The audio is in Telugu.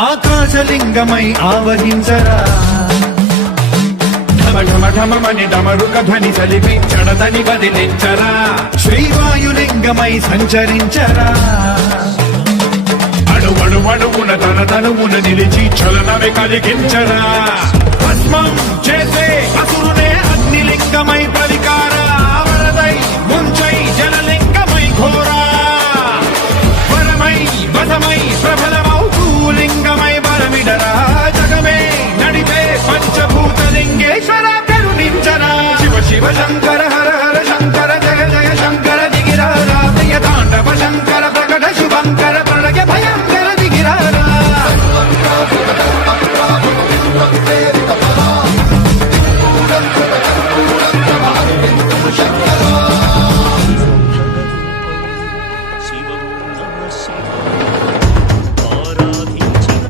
ఆకాశలింగమై ఆవహించరా ఢమఢమఢమని డమరుక ధ్వని సలిపి చడతని బదిలించరా శ్రీవాయులింగమై సంచరించరా అణువణువున తన తనువున నిలిచి చలనమే కలిగించరా భస్మం చేసే అసురునే అగ్నిలింగమై